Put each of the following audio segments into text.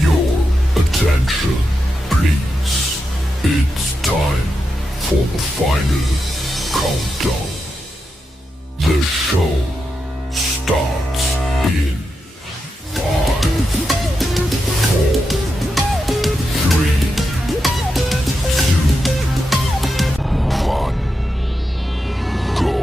Your attention, please. It's time for the final countdown. The show starts in 5, 4, 3, 2, 1, go.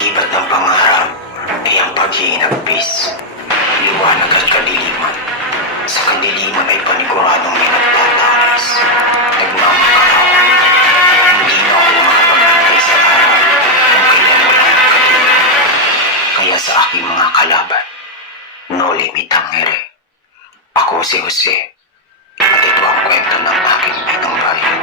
Iba't ng pangarap ay ang pag-iinagpis, liwanag at kadiliman. Sa kadiliman ay paniguradong may nagtatangis, nagmamakaraw. Hindi na ako makapagpantay sa araw kung kailan wala ng kadiliman. Kaya sa aking mga kalaban, no limit ang ere. Ako si Jose, at ito ang kwento ng aking pitong bayan.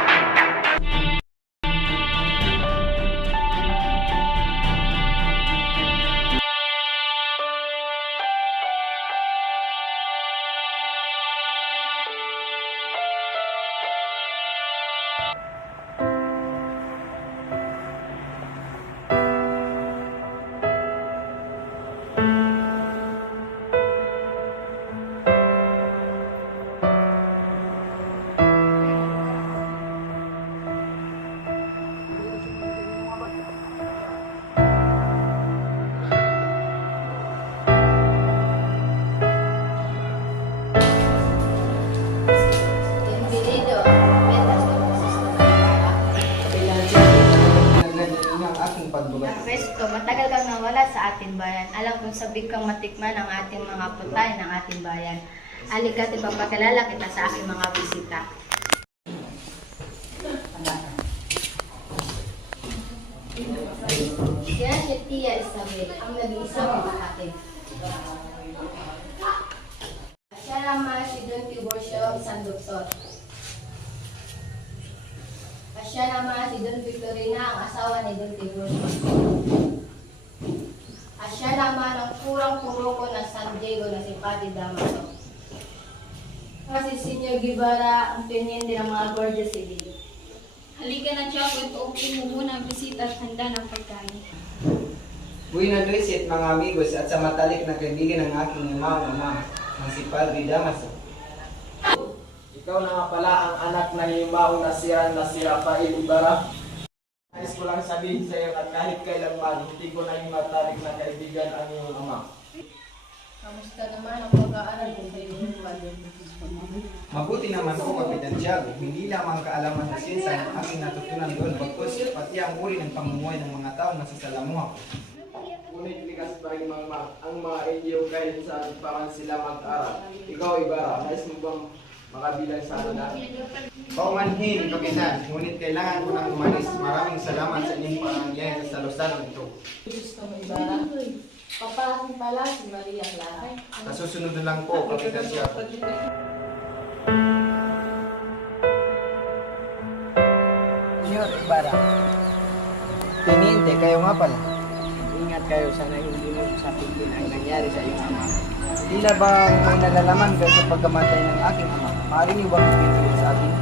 Presto, matagal kang nawala sa ating bayan. Alam kong sabik kang matikman ang ating mga putay ng ating bayan. Halika't ipapakilala kita sa aking mga bisita. Siya si Tia Isabel, ang nag-iisang kapatid. Siya naman si Don Tiburcio, isang doktor. Siya naman si Don Victorina, ang asawa ni Don Tiburcio. Siya naman ang kurang puruko ng San Diego na si Pati Damaso. Si Senyor Guevara, ang teniente ng mga Guardia Civil. Halika na, Chaco, ituupin mo muna ang bisita at handa ng pagkain. Buenas noches, mga amigos, at sa matalik na kaibigan ng aking ama, ang si Padre Damaso. Ikaw na nga pala ang anak ng limao na si Rafael Ibarra. Nais ko lang sabihin sa iyo at kahit kailanman, hindi ko naging matalik na kaibigan ang iyong ama. Kamusta naman ang pag-aaral kung kayo Mabuti naman po, Kapitan Tiago. Hindi lamang kaalaman ng siyensa ang aking natutunan doon, bagkus pati ang uri ng pamumuhay ng mga taong nasasalamuha ko. Ngunit likas pa rin ang mga inyo kahit saan pa man sila mag-aral. Ikaw, Ibarra, nais mo bang makabilang sa ano na? Paumanhin, Kapitan, ngunit kailangan ko nang umalis. Maraming salamat sa inyong pangyayari sa lusanong ito. Papalasin pala si Maria Clara. Sa susunod na lang po, Kapitan Tiago. Senyor Ibarra, tiniente kayo nga pala. Ingat kayo, sana hindi mo sapitin ang nangyari sa iyong ama. Tila ba may nalalaman kayo sa pagkamatay ng aking ama? Maaari niyo bang ipinigil sa akin?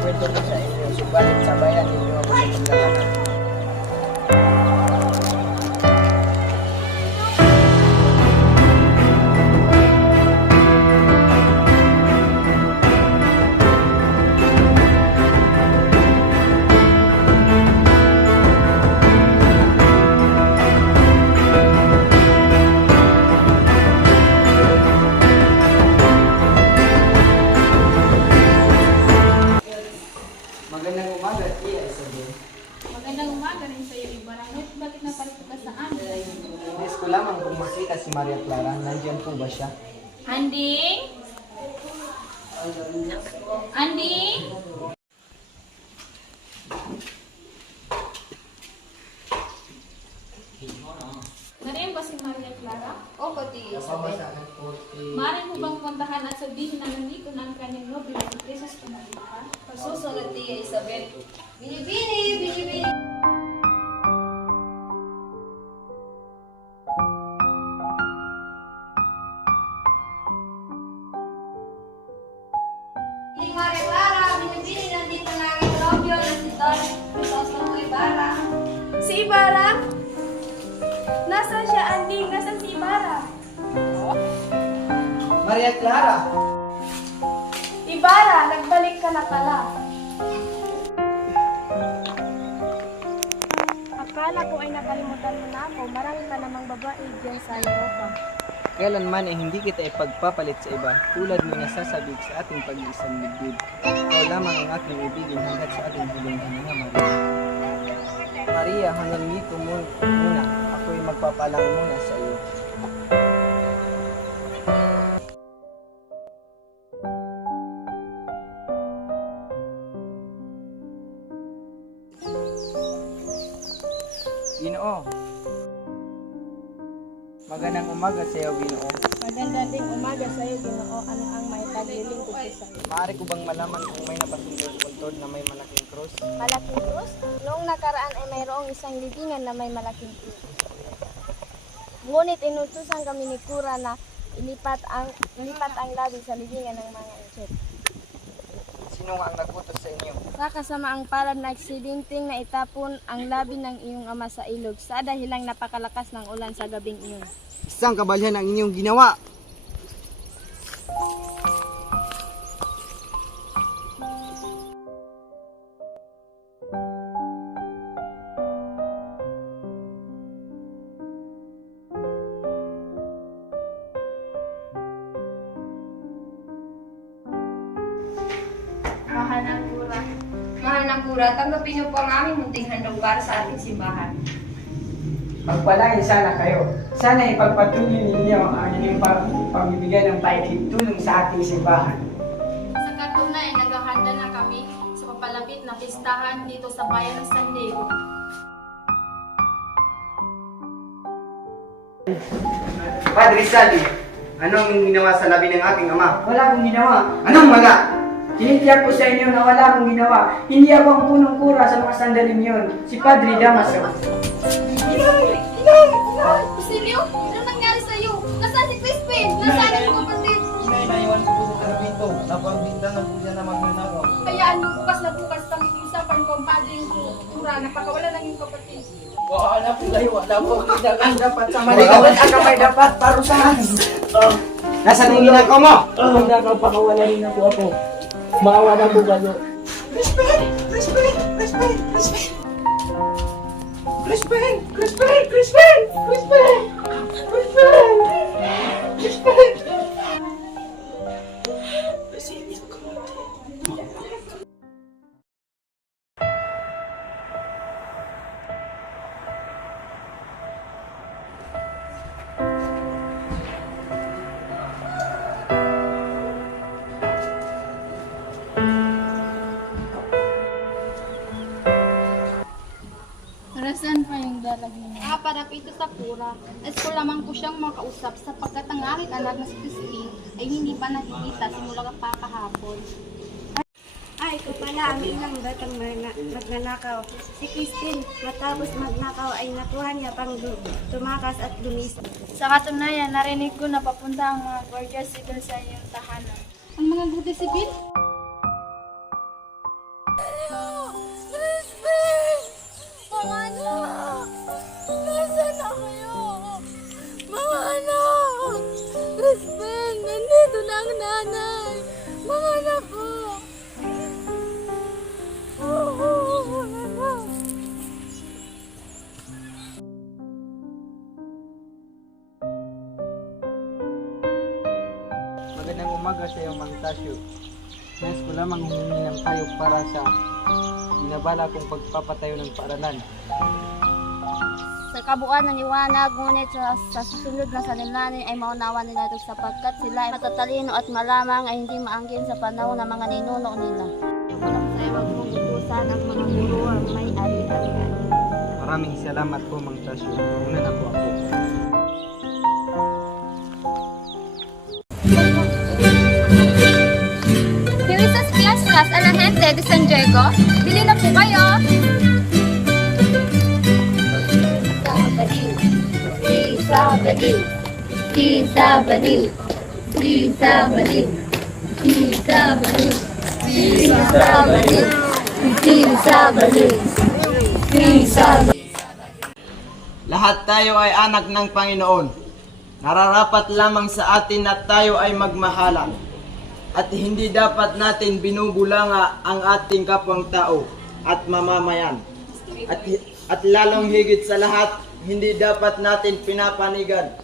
Kwento ko sa inyo, subalit sa bayan ninyo ako sa paglalakad. Magandang umaga, Tia Isabel. Magandang umaga rin sa iyo, Ibarra. Ngunit bakit naparito ka sa amin? Nais ko lamang kung makita si Maria Clara. Nandiyan po ba siya? Anding? Anding? Nariyan ba si Maria Clara? Opo, Tia Isabel. Maaari mo bang puntahan at sabihin na nandito na ang kanyang nobel at Jesus kumalita? Pasusunod, Tia Isabel. Binibini! Binibini! Maria Clara, binibini, nandito na ang Robio na si Don Crisostomo Ibarra. Si Ibarra? Nasaan siya, Anding? Nasaan si Ibarra? Maria Clara! Ibarra, nagbalik ka na pala. Akala ko ay nakalimutan mo na ako. Marami pa namang babae dyan sa Europa. Kailanman ay hindi kita ipagpapalit sa iba, tulad mo nasasabik sa ating pag-iisang ligid. Ikaw lamang ang aking ibigin hanggat sa ating huling hininga, Maria. Maria, hanggang dito muna. Ako'y magpapalang muna sa iyo. Ginoo. Magandang umaga sa iyo, Ginoo. Maganda ding umaga sa iyo, Ginoo. Ano ang maitagliling ko sa iyo? Maaari ko bang malaman kung may napasundod-untod na may malaking krus? Malaking krus? Noong nakaraan ay mayroong isang libingan na may malaking krus. Ngunit inutusan kami ni Kura na ilipat ang labi sa libingan ng mga inset. Sino nga ang nagutos sa inyo? Sa kasamaang palad na aksidenteng na itapon ang labi ng iyong ama sa ilog sa dahilang napakalakas ng ulan sa gabing iyon. Isang kabalyan ang inyong ginawa. Mahal ng Kura. Mahal ng Kura, tanggapin niyo po ang aming munting handog para sa ating simbahan. Magpalangin sana kayo. Sana ipagpatuloy ninyo ang inyong pagbibigay ng paikling tulong sa ating simbahan. Sa katunay, naghahanda na kami sa papalapit na pistahan dito sa bayan ng San Diego. Padre Sally, anong ginawa sa labi ng aking ama? Wala akong ginawa. Anong wala? Tinitiyak ko sa inyo na wala akong ginawa. Hindi ako ang punong kura sa mga sandaling yun. Si Padre Damaso. Basilio, ano nangyari sa'yo? Nasaan si Crispin? Nasaan ang kapatid? Inay, naiwan ko po sa pinto. Napagbintangan po siya na magnanakaw. Hayaan mo bukas na bukas pag-iusapan ko ang padre yung Kura. Napakawala lang yung kapatid. Wala po kayo, wala po. Ang dapat sa Mali ka at ang may dapat parusahan. Nasaan ang ginagawa mo? Ang nakapakawala rin ako ako. Maawa na po kayo. Nasaan pa yung dalag niya? Para po ito sa pura. Nais ko lamang po siyang makausap sapagkat ang aking anak na si Christine ay hindi pa nakikita simula pa kahapon. Ay, ito pala ang ilang batang magnanakaw. Si Christine, matapos magnakaw ay nakuha niya pang tumakas at lumis. Sa katunayan, narinig ko na papunta ang mga Guardia Civil sa iyong tahanan. Ang mga Guardia Civil? Mga anak! Nasaan na kayo? Mga anak! Crispin, nandito na ang nanay! Mga anak ko! Magandang umaga sa iyo, Mang Tasyo. Nais ko lamang humingi ng payo para sa binabala kong pagpapatayo ng paaralan. Sa kabuuan ng liwanag, ngunit sa susunod na salinanin ay maunawa nila ito sapagkat sila ay matatalino at malamang ay hindi maanggin sa panahon ng mga ninuno nila. Walang sa'yo, wag mong utusan ang mga guro ang may ari-arian. Maraming salamat po, Mang Tasyo. Una na po ako. Divisas Fiestas a la gente de San Diego. Bili na po kayo! Lahat tayo ay anak ng Panginoon. Nararapat lamang sa atin na tayo ay magmahalan. At hindi dapat natin binubulanga ang ating kapwang tao at mamamayan. At lalong higit sa lahat, hindi dapat natin pinapanigan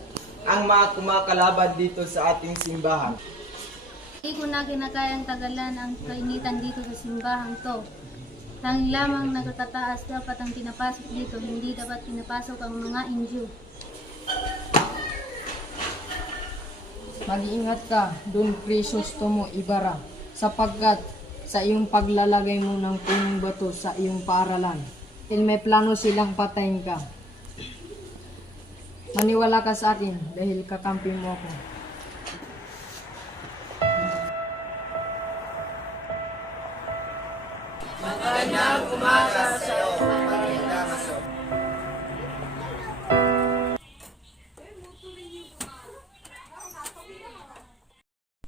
ang mga kumakalaban dito sa ating simbahan. Hindi ko na kinakayang tagalan ang kainitan dito sa simbahan to. Tanging lamang nagtataas dapat ang pinapasok dito, hindi dapat pinapasok ang mga Indio. Mag-iingat ka, Don Crisostomo Ibarra, sapagkat sa iyong paglalagay mo ng punong bato sa iyong paaralan, dahil may plano silang patayin ka. Maniwala ka sa akin dahil kakampi mo ako.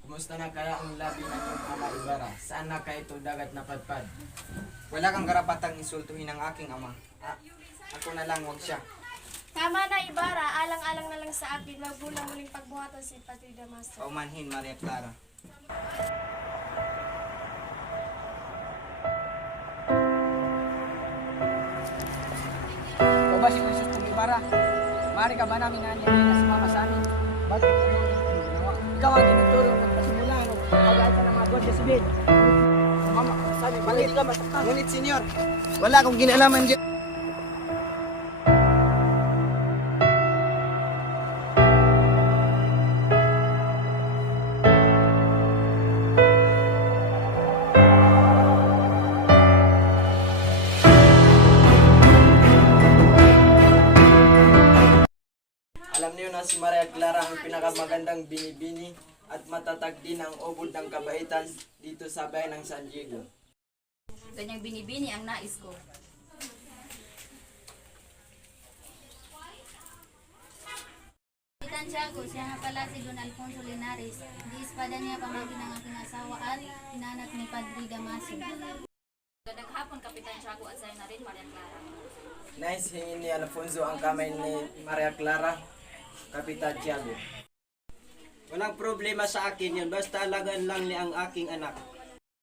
Kumusta na kaya ang labi ng iyong ama Ibarra? Saan na kaya ito dagat na padpad? Wala kang karapatang insultuhin ang aking ama. Ako na lang, wag siya. Tama na, Ibarra. Alang-alang na lang sa akin. Magbulang muling pagbuhatan si Patri Damaso. Paumanhin, Maria Clara. O ba si Crisostomo Ibarra? Maaari ka ba namin na na sumama sa amin? Bakit? Ikaw ang tinutulong magpasimula ng pag-aay ka ng mga Guardia Civil. Mama, sabi, maliit ka masaktan. Ngunit, senyor, wala akong ginalaman dyan. Alam niyo na si Maria Clara ang pinakamagandang binibini at matatag din ang ubod ng kabaitan dito sa bayan ng San Diego. Ganyang binibini ang nais ko. Kapitan Tiago, siya nga pala si Don Alfonso Linares. Di espada niya pamangkin ng aking asawa at inanak ni Padre Damaso. Gandang hapon, Kapitan Tiago, at sa'yo na rin, Maria Clara. Nais hingin ni Alfonso ang kamay ni Maria Clara, Kapitan Tiago. Walang problema sa akin yun, basta alagaan lang ni ang aking anak.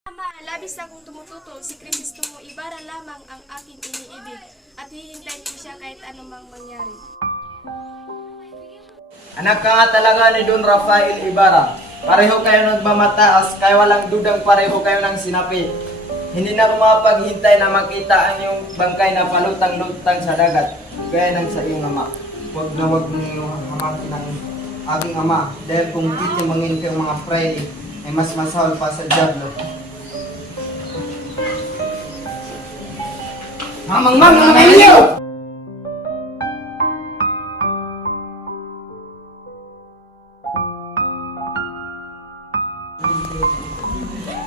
Ama, labis akong tumututol. Si Crisostomo Ibarra lamang ang aking iniibig. At hihintayin ko siya kahit anumang mangyari. Anak ka nga talaga ni Don Rafael Ibarra. Pareho kayo nagmamataas, kaya walang dudang pareho kayo ng sinapi. Hindi na ako makapaghintay na makita ang iyong bangkay na palutang-lutang sa dagat, gaya ng sa iyong ama. Huwag na huwag ninyo hamangkin ang aking ama, dahil kung titimangin kayong mga Friday, ay mas masahol pa sa Diablo. Mamang-mang mga kayo!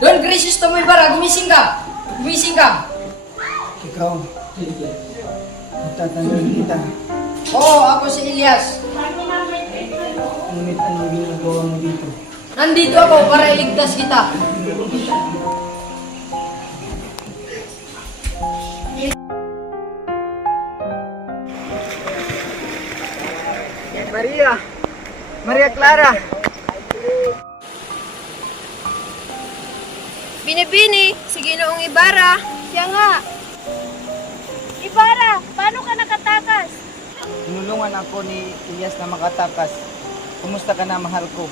Don Crisostomo Ibarra, gumising ka! Gumising ka! Ikaw, tatanungin kita. Oo, ako si Elias. Ngunit anong ginagawa mo dito? Nandito ako para iligtas kita. Maria Clara! Binibini, si Ginoong Ibarra. Siya nga. Ibarra, paano ka nakatakas? Tinulungan ako ni Elias na makatakas. Kumusta ka na, mahal ko?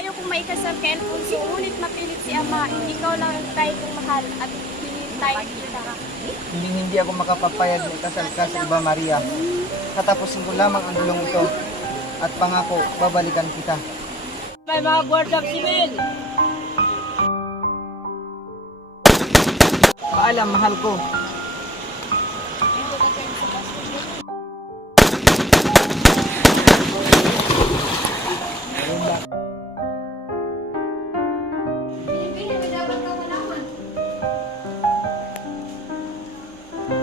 Ayaw kong maikasal kay Alfonso, ngunit mapilit si Ama. Ikaw lang ang tayo kong mahal at hinihintay kita. Hindi ako makapapayag na ikasal ka sa iba, Maria. Katapusin ko lamang ang dulong ito. At pangako, babalikan kita. May mga guardiang sibil. Paalam, mahal ko. Binibini, may dapat ka malaman.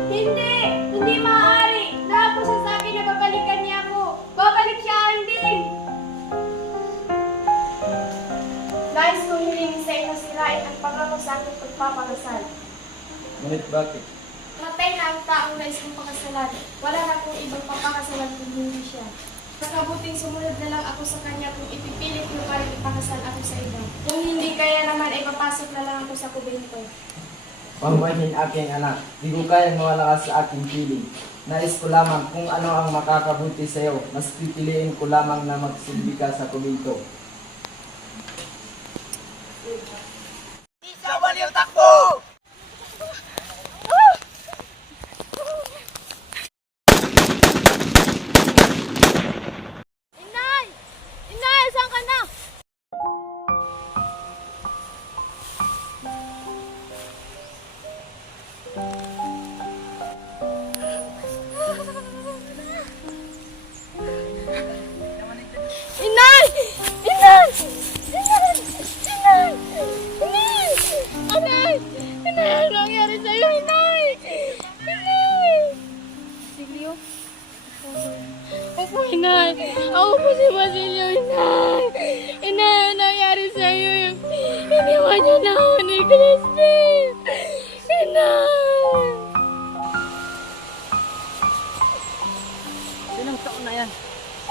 Hindi maaari. Lahat po sa akin na babalikan niya ako. Babalik siya akin din. Nais kong hilingin sa inyo sirain ang pangako sa aking pagpapakasal. Ngunit bakit? Matay na ang taong nais kong pakasalan. Wala na akong ibang papakasalan kung hindi siya. Makabuting sumunod na lang ako sa kanya kung ipipilit mo pa rin ipakasal ako sa iba. Kung hindi kaya naman ay papasok na lang ako sa kubento. Pangmahin aking anak, di ko kayang mawala ka sa aking piling. Nais ko lamang kung ano ang makakabuti sa iyo. Mas pipiliin ko lamang na magsilbi ka sa kuminto. Inay! Inay, saan ka na? Inay! Inay! Inay! Inay! Inay! Inay! Inay! Ano nangyari sa'yo, Inay? Inay! Silio? Opo, Inay. Ako po si Basilio, Inay. Inay, ano nangyari sa'yo? Iniwan niyo na ako ni Crispin. Inay! Sinang taon na yan?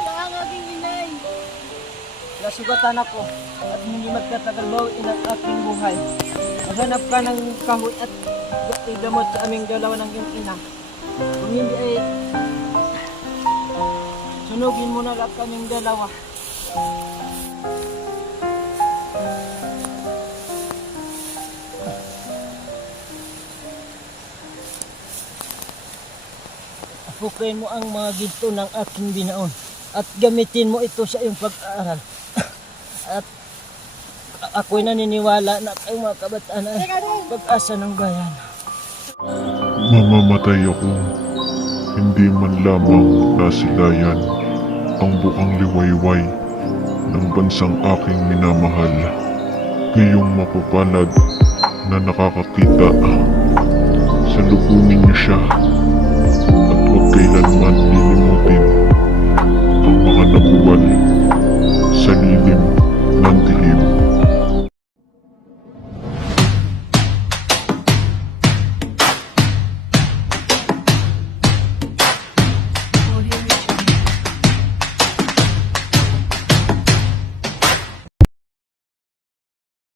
Siya ang aking inay. Nasugatan ako at hindi magtatagal bawiin ang aking buhay. Maghanap ka ng kahoy at igamot sa aming dalawa ng iyong ina. Kung hindi ay sunugin mo na lang kaming dalawa. Apukain mo ang mga ginto ng aking binaon at gamitin mo ito sa iyong pag-aaral. At ako'y naniniwala na kayong mga kabataan ay pag-asa ng bayan. Mamamatay ako, hindi man lamang nasilayan ang bukang liwayway ng bansang aking minamahal. Ngayong mapapalad na nakakakita, salubungin niyo siya at huwag kailanman lilimutin